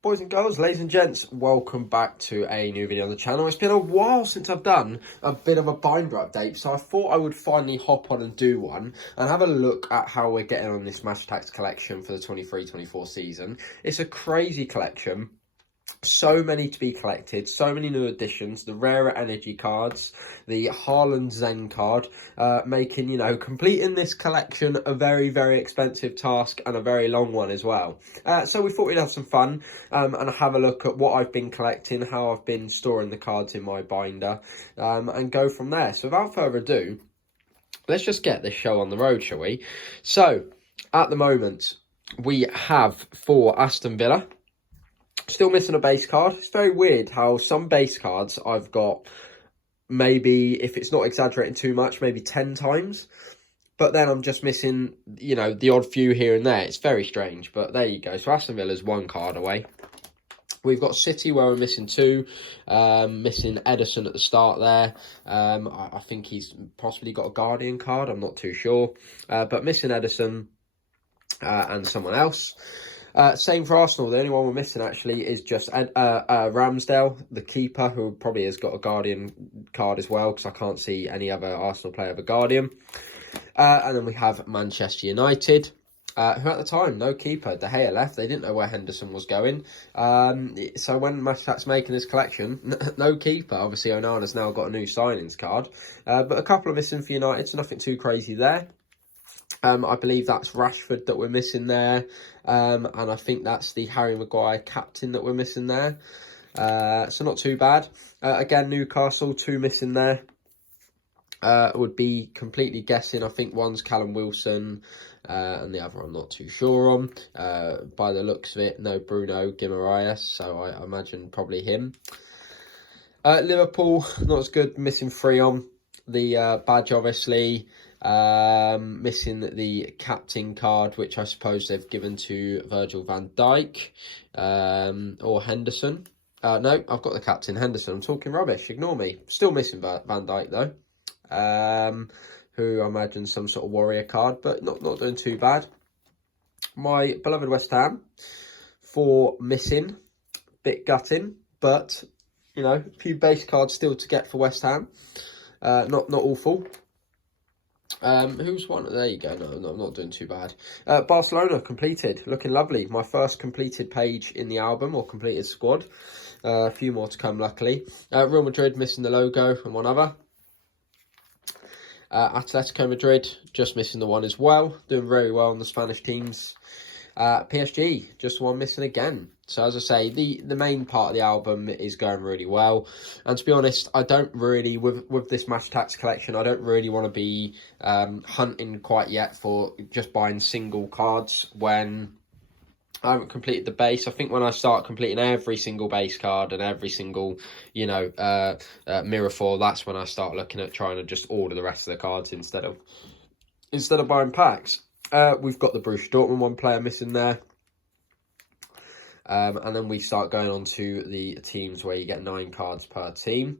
Boys and girls, ladies and gents, welcome back to a new video on the channel. It's been a while since I've done a bit of a binder update, so I thought I would finally hop on and do one and have a look at how we're getting on this Match Attax collection for the 23-24 season. It's a crazy collection. So many to be collected, so many new additions, the rarer energy cards, the Haaland Zen card, making, completing this collection a very, very expensive task and a very long one as well. So we thought we'd have some fun and have a look at what I've been collecting, how I've been storing the cards in my binder, and go from there. So without further ado, let's just get this show on the road, shall we? So, at the moment, we have for Aston Villa, still missing a base card. It's very weird how some base cards I've got, maybe, if it's not exaggerating too much, maybe 10 times. But then I'm just missing, the odd few here and there. It's very strange, but there you go. So Aston Villa's one card away. We've got City where we're missing two, missing Ederson at the start there. I think he's possibly got a Guardian card. I'm not too sure. But missing Ederson and someone else. Same for Arsenal. The only one we're missing actually is just Ramsdale, the keeper, who probably has got a Guardian card as well, because I can't see any other Arsenal player with a Guardian. And then we have Manchester United, who at the time, no keeper. De Gea left. They didn't know where Henderson was going. So when Match Attax making this collection, no keeper. Obviously, Onana's now got a new signings card. But a couple of missing for United, so nothing too crazy there. I believe that's Rashford that we're missing there. And I think that's the Harry Maguire captain that we're missing there. So not too bad. Again, Newcastle, two missing there. Would be completely guessing. I think one's Callum Wilson and the other I'm not too sure on. By the looks of it, no Bruno Guimaraes, so I imagine probably him. Liverpool, not as good, missing Freon. The badge, obviously. Missing the captain card, which I suppose they've given to Virgil van Dijk or Henderson. No, I've got the captain, Henderson. I'm talking rubbish, ignore me. Still missing Van Dijk though, who I imagine some sort of warrior card, but not doing too bad. My beloved West Ham, for missing, bit gutting, but a few base cards still to get for West Ham. Not awful. Who's one? There you go. No, I'm not doing too bad. Barcelona completed, looking lovely. My first completed page in the album, or completed squad. A few more to come, luckily. Real Madrid missing the logo and one other. Atletico Madrid just missing the one as well. Doing very well on the Spanish teams. PSG just one missing again. So as I say, the main part of the album is going really well. And to be honest, I don't really, with this Match Attax collection, I don't really want to be hunting quite yet for just buying single cards when I haven't completed the base. I think when I start completing every single base card and every single, mirror foil, that's when I start looking at trying to just order the rest of the cards instead of buying packs. We've got the Borussia Dortmund one player missing there. And then we start going on to the teams where you get 9 cards per team.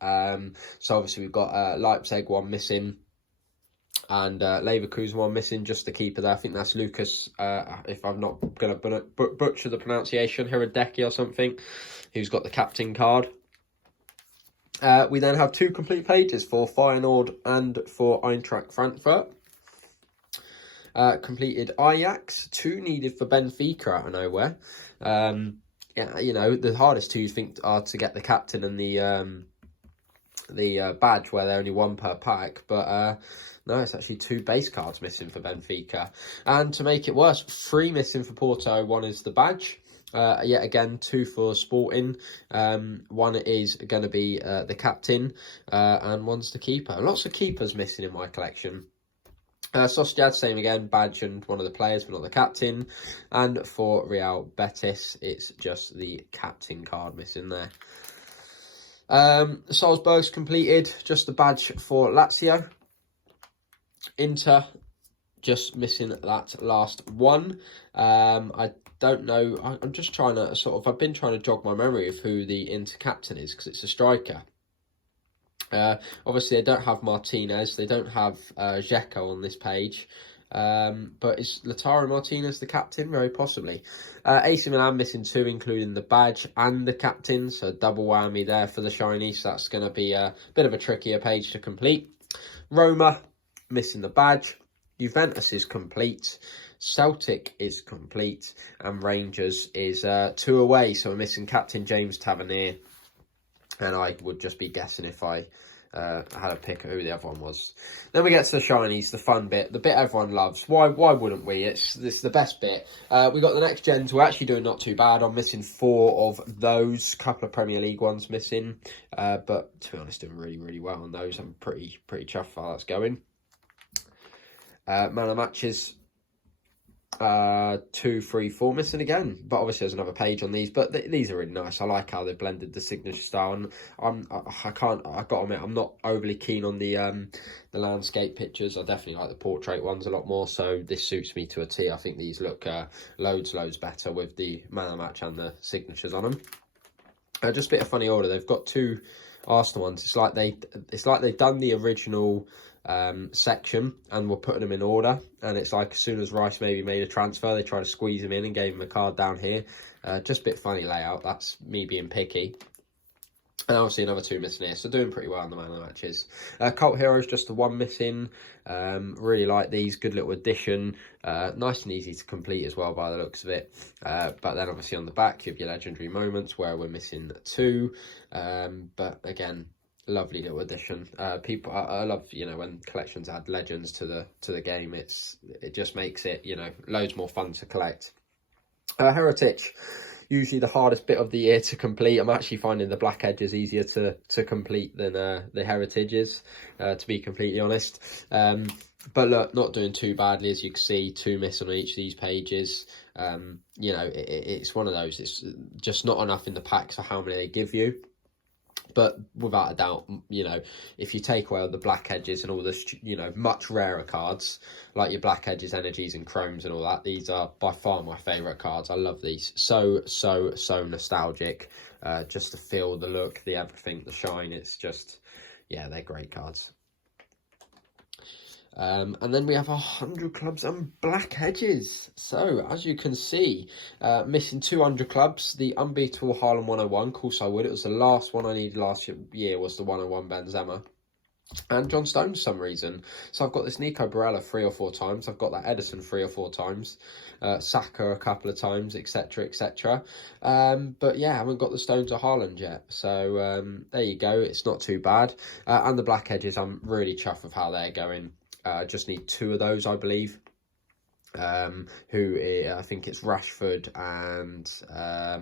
So obviously we've got Leipzig one missing and Leverkusen one missing, just the keeper there. I think that's Lucas, if I'm not going to butcher the pronunciation, Hiradeki or something, who's got the captain card. We then have 2 complete pages for Feyenoord and for Eintracht Frankfurt. Completed Ajax, 2 needed for Benfica out of nowhere. The hardest 2 think are to get the captain and the badge, where they're only 1 per pack. But no, it's actually 2 base cards missing for Benfica. And to make it worse, 3 missing for Porto. 1 is the badge. Yet again, 2 for Sporting. 1 is going to be the captain, and 1's the keeper. Lots of keepers missing in my collection. Sociedad, same again, badge and 1 of the players, but not the captain. And for Real Betis, it's just the captain card missing there. Salzburg's completed, just the badge for Lazio. Inter, just missing that last one. I don't know, I'm just trying to I've been trying to jog my memory of who the Inter captain is, because it's a striker. Obviously, they don't have Martinez. They don't have Dzeko on this page. But is Lautaro Martinez the captain? Very possibly. AC Milan missing 2, including the badge and the captain. So double whammy there for the shiny. So that's going to be a bit of a trickier page to complete. Roma missing the badge. Juventus is complete. Celtic is complete. And Rangers is 2 away. So we're missing captain James Tavernier. And I would just be guessing if I had a pick of who the other one was. Then we get to the shinies, the fun bit, the bit everyone loves. Why wouldn't we? It's the best bit. We got the next gens. We're actually doing not too bad. I'm missing 4 of those. Couple of Premier League ones missing. But to be honest, doing really, really well on those. I'm pretty chuffed how that's going. Man of matches. 2, 3, 4 missing again, but obviously there's another page on these, but these are really nice. I like how they blended the signature style, and I got to admit, I'm not overly keen on the landscape pictures. I definitely like the portrait ones a lot more, so this suits me to a T. I think these look loads better with the man of the match and the signatures on them. Just a bit of funny order. They've got 2 Arsenal ones. It's like they've done the original section and we're putting them in order, and it's like as soon as Rice maybe made a transfer, they try to squeeze him in and gave him a card down here. Just a bit funny layout. That's me being picky. And obviously another 2 missing here, so doing pretty well on the man of the matches. Cult Heroes, just the 1 missing. Really like these, good little addition. Nice and easy to complete as well by the looks of it. But then obviously on the back you have your legendary moments where we're missing 2. But again, lovely little addition. People, I love, you know, when collections add legends to the game. It just makes it, you know, loads more fun to collect. Heritage, usually the hardest bit of the year to complete. I'm actually finding the black edges easier to complete than the heritages, to be completely honest. But look, not doing too badly, as you can see. 2 missing on each of these pages. You know, it's one of those. It's just not enough in the packs for how many they give you. But without a doubt, you know, if you take away all the black edges and all this, you know, much rarer cards, like your black edges, energies and chromes and all that, these are by far my favourite cards. I love these. So nostalgic. Just the feel, the look, the everything, the shine. It's just, yeah, they're great cards. And then we have 100 clubs and black edges. So, as you can see, missing 200 clubs. The unbeatable Haaland 101, of course I would. It was the last one I needed last year, was the 101 Benzema. And John Stones for some reason. So I've got this Nico Barella 3 or 4 times. I've got that Edison 3 or 4 times. Saka a couple of times, etc, etc. But yeah, I haven't got the Stones or Haaland yet. So there you go. It's not too bad. And the black edges, I'm really chuffed with how they're going. Just need 2 of those, I believe. I think it's Rashford and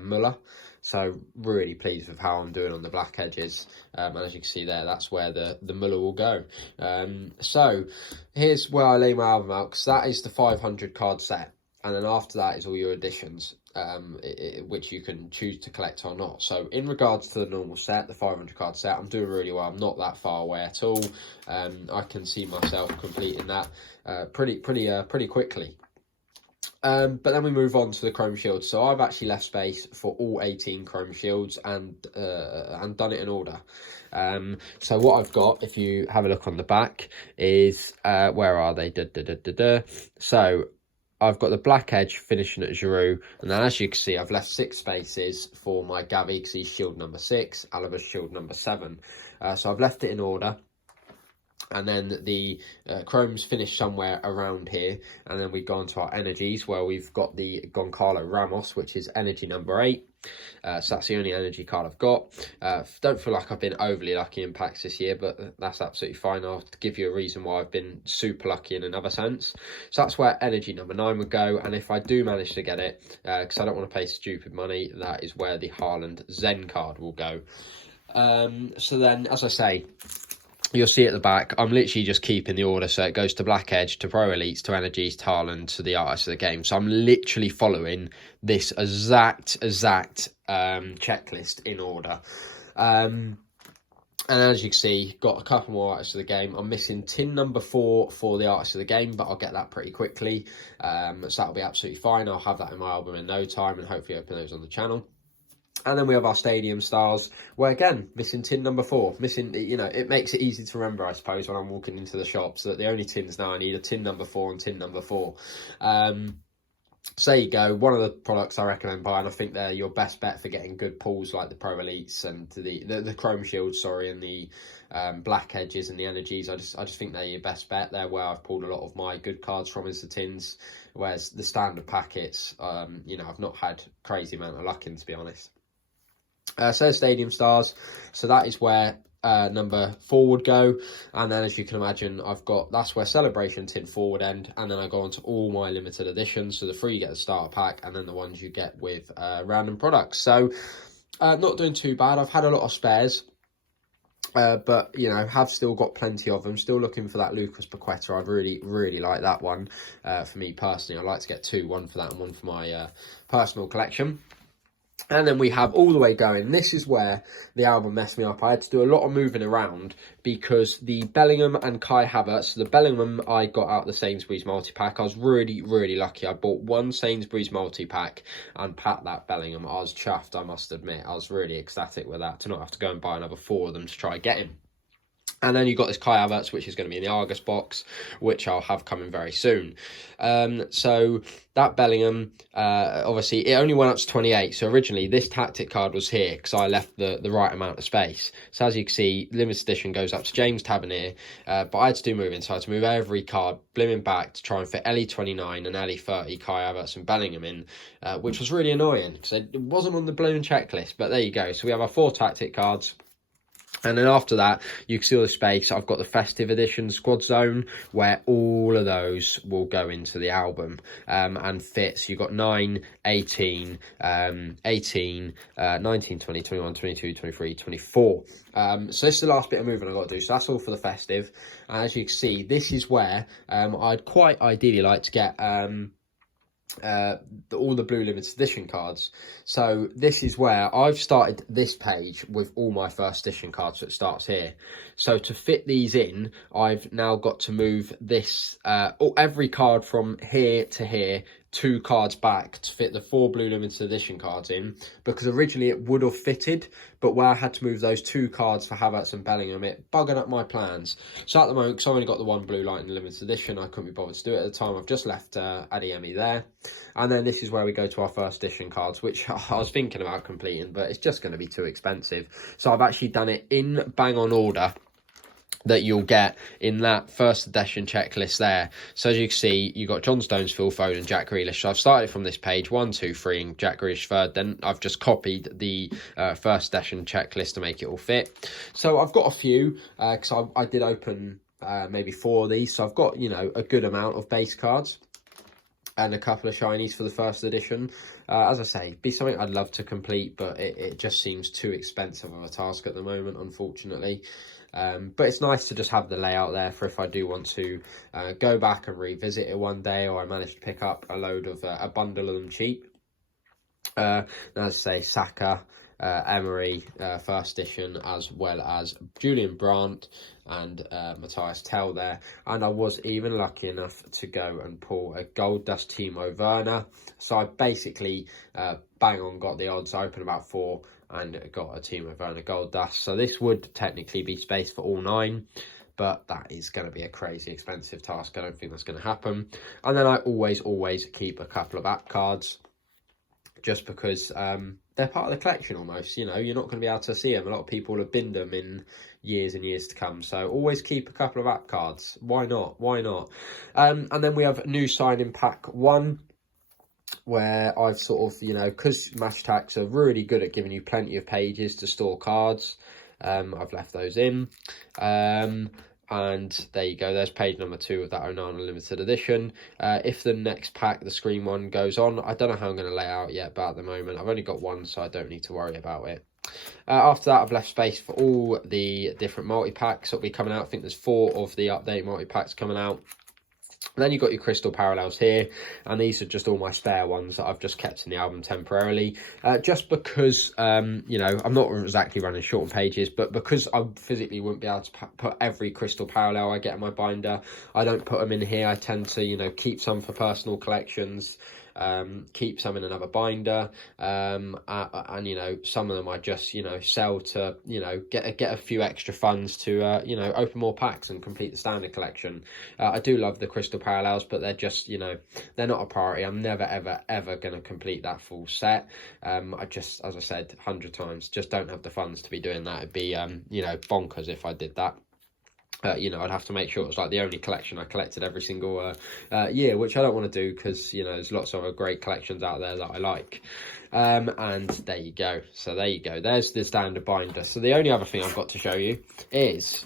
Muller. So really pleased with how I'm doing on the black edges. And as you can see there, that's where the Muller will go. So here's where I lay my album out, because that is the 500 card set. And then after that is all your additions, which you can choose to collect or not. So in regards to the normal set, the 500 card set, I'm doing really well. I'm not that far away at all. I can see myself completing that pretty quickly. But then we move on to the Chrome Shields. So I've actually left space for all 18 Chrome Shields and done it in order. So what I've got, if you have a look on the back, is where are they? So I've got the black edge finishing at Giroud, and then as you can see, I've left 6 spaces for my Gavi, because he's shield number 6, Alava's shield number 7. So I've left it in order. And then the chromes finish somewhere around here. And then we go on to our energies, where we've got the Goncalo Ramos, which is energy number 8. So that's the only energy card I've got. Don't feel like I've been overly lucky in packs this year, but that's absolutely fine. I'll give you a reason why I've been super lucky in another sense. So that's where energy number 9 would go. And if I do manage to get it, because I don't want to pay stupid money, that is where the Haaland Zen card will go. So then, as I say, you'll see at the back, I'm literally just keeping the order. So it goes to Black Edge, to Pro Elites, to Energies, to Haaland, to the Artist of the Game. So I'm literally following this exact checklist in order. And as you can see, got a couple more Artists of the Game. I'm missing tin number 4 for the Artist of the Game, but I'll get that pretty quickly. So that'll be absolutely fine. I'll have that in my album in no time, and hopefully open those on the channel. And then we have our Stadium Stars, where again, missing tin number 4. Missing, you know, it makes it easy to remember, I suppose, when I'm walking into the shops, that the only tins now I need are tin number 4 and tin number 4. So there you go, one of the products I recommend buying. I think they're your best bet for getting good pulls, like the Pro Elites and the Chrome Shields, sorry, and the Black Edges and the Energies. I just think they're your best bet. They're where I've pulled a lot of my good cards from, is the tins, whereas the standard packets, you know, I've not had crazy amount of luck in, to be honest. So Stadium Stars, so that is where number 4 would go, and then as you can imagine, that's where Celebration tin 4 would end, and then I go on to all my limited editions, so the 3 you get the starter pack, and then the ones you get with random products. So not doing too bad. I've had a lot of spares, but you know, have still got plenty of them. Still looking for that Lucas Paqueta. I really like that one. For me personally, I like to get 2, one for that and one for my personal collection. And then we have all the way going. This is where the album messed me up. I had to do a lot of moving around because the Bellingham and Kai Havertz, the Bellingham I got out the Sainsbury's multi-pack. I was really lucky. I bought one Sainsbury's multi-pack and packed that Bellingham. I was chuffed, I must admit. I was really ecstatic with that, to not have to go and buy another 4 of them to try get him. And then you've got this Kai Havertz, which is going to be in the Argus box, which I'll have coming very soon. So that Bellingham, obviously, it only went up to 28. So originally, this tactic card was here because I left the right amount of space. So as you can see, limited edition goes up to James Tavernier. But I had to do moving, so I had to move every card blimming back to try and fit LE29 and LE30, Kai Havertz and Bellingham in, which was really annoying because it wasn't on the blown checklist. But there you go. So we have our 4 tactic cards. And then after that, you can see all the space. I've got the Festive Edition Squad Zone, where all of those will go into the album and fit. So you've got 9, 18, 18, 19, 20, 21, 22, 23, 24. So this is the last bit of moving I've got to do. So that's all for the Festive. And as you can see, this is where I'd quite ideally like to get all the blue limited edition cards. So this is where I've started this page with all my first edition cards, so it starts here. So to fit these in, I've now got to move this every card from here to here, 2 cards back to fit the 4 blue limited edition cards in, because originally it would have fitted, but where I had to move those 2 cards for Havertz and Bellingham, it buggered up my plans. So at the moment, because I've only got the 1 blue light in the limited edition, I couldn't be bothered to do it at the time. I've just left Adeyemi there. And then this is where we go to our first edition cards, which I was thinking about completing, but it's just going to be too expensive. So I've actually done it in bang on order that you'll get in that first edition checklist there. So as you can see, you've got John Stones, Phil Foden, Jack Grealish. So I've started from this page, 1, 2, 3, and Jack Grealish third. Then I've just copied the first edition checklist to make it all fit. So I've got a few, because I did open maybe 4 of these. So I've got, you know, a good amount of base cards and a couple of shinies for the first edition. As I say, be something I'd love to complete, but it just seems too expensive of a task at the moment, unfortunately. But it's nice to just have the layout there for if I do want to go back and revisit it one day, or I manage to pick up a load of a bundle of them cheap. As I say, Saka, Emery, first edition, as well as Julian Brandt and Matthias Tell there. And I was even lucky enough to go and pull a Gold Dust Timo Werner. So I basically bang on got the odds. I opened about 4 and got a Timo Werner Gold Dust. So this would technically be space for all 9. But that is going to be a crazy expensive task. I don't think that's going to happen. And then I always keep a couple of app cards, just because they're part of the collection almost. You know, you're not going to be able to see them. A lot of people have binned them in years and years to come. So always keep a couple of app cards. Why not? Why not? And then we have new signing pack 1, where I've sort of, you know, because Match Attax are really good at giving you plenty of pages to store cards. I've left those in. And there you go, there's page number 2 of that Onana limited edition. If the next pack, the screen one, goes on, I don't know how I'm going to lay out yet, but at the moment I've only got 1, so I don't need to worry about it. After that, I've left space for all the different multi-packs that will be coming out. I think there's 4 of the update multi-packs coming out. And then you've got your crystal parallels here, and these are just all my spare ones that I've just kept in the album temporarily, just because, you know, I'm not exactly running short on pages, but because I physically wouldn't be able to put every crystal parallel I get in my binder, I don't put them in here. I tend to, you know, keep some for personal collections, keep some in another binder, and you know, some of them I just, you know, sell to, you know, get a few extra funds to you know, open more packs and complete the standard collection. I do love the crystal parallels, but they're just, you know, they're not a priority. I'm never ever going to complete that full set. I just, as I said 100 times, just don't have the funds to be doing that. It'd be you know, bonkers if I did that. You know, I'd have to make sure it was like the only collection I collected every single year, which I don't want to do, because, you know, there's lots of other great collections out there that I like. And there you go. So there you go. There's the standard binder. So the only other thing I've got to show you is,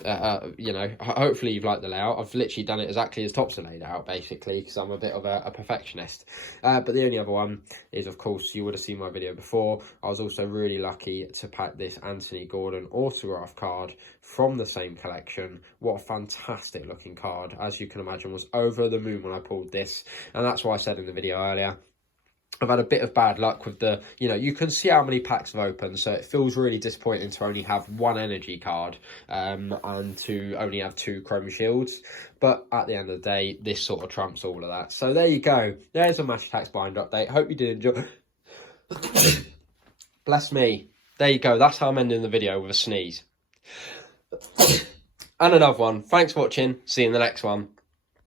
you know, hopefully you've liked the layout. I've literally done it exactly as Topps are laid out, basically, because I'm a bit of a perfectionist. But the only other one is, of course, you would have seen my video before. I was also really lucky to pack this Anthony Gordon autograph card from the same collection. What a fantastic looking card. As you can imagine, was over the moon when I pulled this. And that's why I said in the video earlier, I've had a bit of bad luck with the, you know, you can see how many packs have opened, so it feels really disappointing to only have one energy card and to only have 2 chrome shields. But at the end of the day, this sort of trumps all of that. So there you go. There's a Match Attax binder update. Hope you did enjoy. Bless me. There you go. That's how I'm ending the video, with a sneeze. And another one. Thanks for watching. See you in the next one.